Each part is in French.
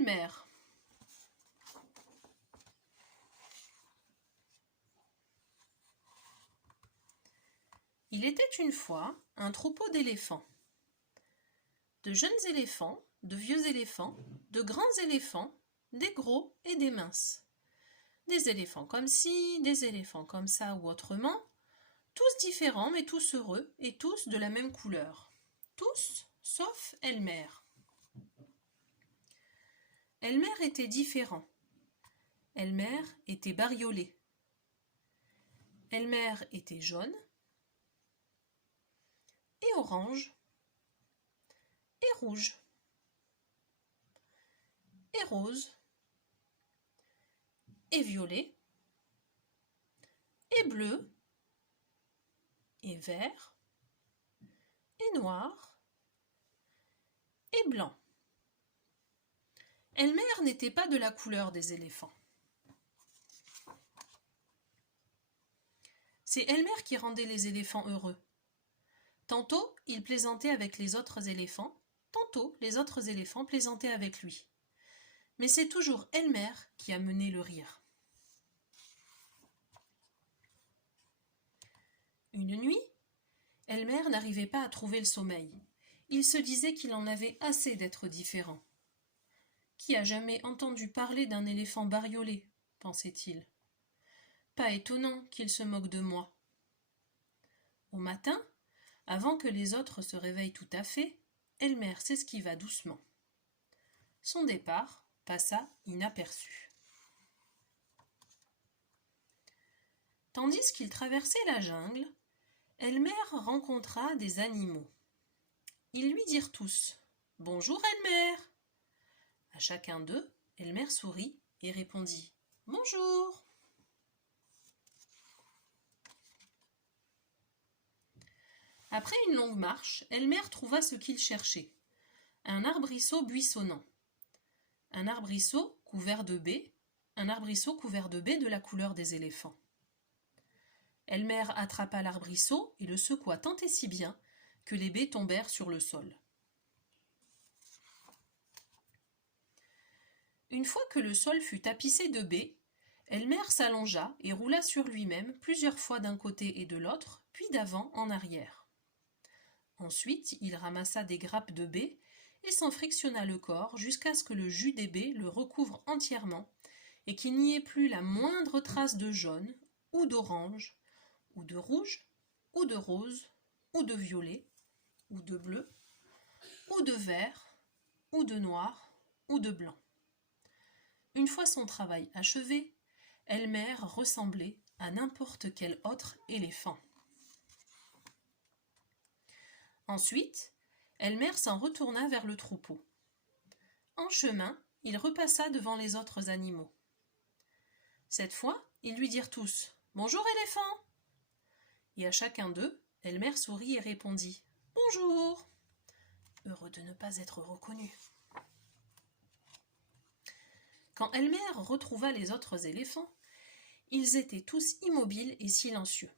Elmer. Il était une fois un troupeau d'éléphants. De jeunes éléphants, de vieux éléphants, de grands éléphants, des gros et des minces. Des éléphants comme ci, des éléphants comme ça ou autrement, tous différents mais tous heureux et tous de la même couleur. Tous sauf Elmer. Elmer était différent. Elmer était bariolé. Elmer était jaune et orange et rouge et rose et violet et bleu et vert et noir et blanc. Elmer n'était pas de la couleur des éléphants. C'est Elmer qui rendait les éléphants heureux. Tantôt, il plaisantait avec les autres éléphants, tantôt les autres éléphants plaisantaient avec lui. Mais c'est toujours Elmer qui a mené le rire. Une nuit, Elmer n'arrivait pas à trouver le sommeil. Il se disait qu'il en avait assez d'être différent. Qui a jamais entendu parler d'un éléphant bariolé, pensait-il. Pas étonnant qu'il se moque de moi. Au matin, avant que les autres se réveillent tout à fait, Elmer s'esquiva doucement. Son départ passa inaperçu. Tandis qu'il traversait la jungle, Elmer rencontra des animaux. Ils lui dirent tous « Bonjour Elmer !» À chacun d'eux, Elmer sourit et répondit « Bonjour !» Après une longue marche, Elmer trouva ce qu'il cherchait, un arbrisseau buissonnant. Un arbrisseau couvert de baies, de la couleur des éléphants. Elmer attrapa l'arbrisseau et le secoua tant et si bien que les baies tombèrent sur le sol. Une fois que le sol fut tapissé de baies, Elmer s'allongea et roula sur lui-même plusieurs fois d'un côté et de l'autre, puis d'avant en arrière. Ensuite, il ramassa des grappes de baies et s'en frictionna le corps jusqu'à ce que le jus des baies le recouvre entièrement et qu'il n'y ait plus la moindre trace de jaune ou d'orange, ou de rouge, ou de rose, ou de violet, ou de bleu, ou de vert, ou de noir, ou de blanc. Une fois son travail achevé, Elmer ressemblait à n'importe quel autre éléphant. Ensuite, Elmer s'en retourna vers le troupeau. En chemin, il repassa devant les autres animaux. Cette fois, ils lui dirent tous « Bonjour éléphant !» Et à chacun d'eux, Elmer sourit et répondit « Bonjour !» heureux de ne pas être reconnu. Quand Elmer retrouva les autres éléphants, ils étaient tous immobiles et silencieux.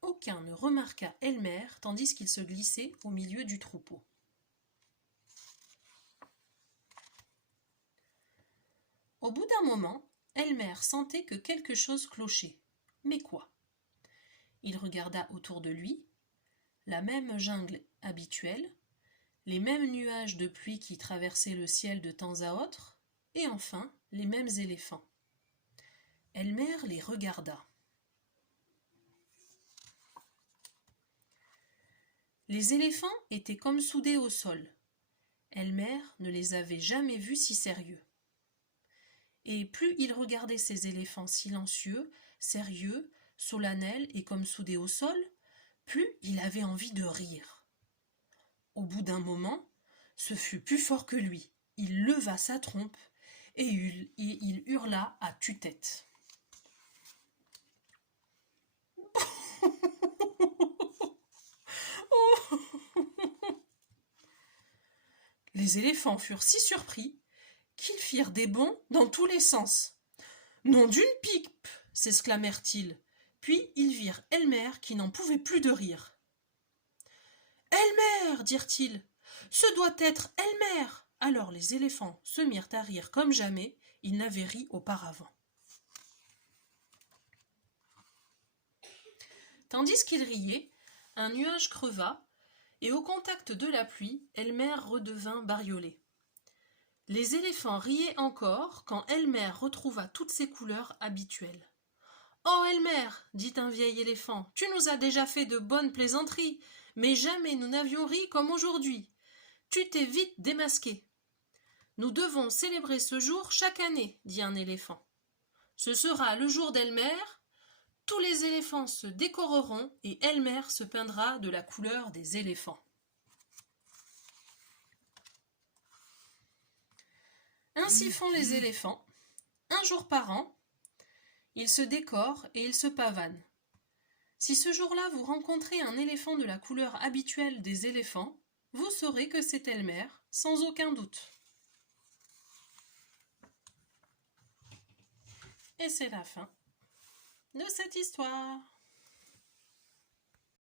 Aucun ne remarqua Elmer tandis qu'il se glissait au milieu du troupeau. Au bout d'un moment, Elmer sentait que quelque chose clochait. Mais quoi? Il regarda autour de lui, la même jungle habituelle, les mêmes nuages de pluie qui traversaient le ciel de temps à autre, et enfin les mêmes éléphants. Elmer les regarda. Les éléphants étaient comme soudés au sol. Elmer ne les avait jamais vus si sérieux. Et plus il regardait ces éléphants silencieux, sérieux, solennels et comme soudés au sol, plus il avait envie de rire. Au bout d'un moment, ce fut plus fort que lui. Il leva sa trompe et il hurla à tue-tête. Les éléphants furent si surpris qu'ils firent des bonds dans tous les sens. « Nom d'une pipe !» s'exclamèrent-ils. Puis ils virent Elmer qui n'en pouvait plus de rire. « Elmer !» dirent-ils. « Ce doit être Elmer ! Alors les éléphants se mirent à rire comme jamais ils n'avaient ri auparavant. Tandis qu'ils riaient, un nuage creva, et au contact de la pluie, Elmer redevint bariolé. Les éléphants riaient encore quand Elmer retrouva toutes ses couleurs habituelles. « Oh Elmer, dit un vieil éléphant, tu nous as déjà fait de bonnes plaisanteries, mais jamais nous n'avions ri comme aujourd'hui. Tu t'es vite démasqué. Nous devons célébrer ce jour chaque année, dit un éléphant. Ce sera le jour d'Elmer. Tous les éléphants se décoreront et Elmer se peindra de la couleur des éléphants. » Ainsi font les éléphants. Un jour par an, ils se décorent et ils se pavanent. Si ce jour-là vous rencontrez un éléphant de la couleur habituelle des éléphants, vous saurez que c'est Elmer, sans aucun doute. Et c'est la fin de cette histoire.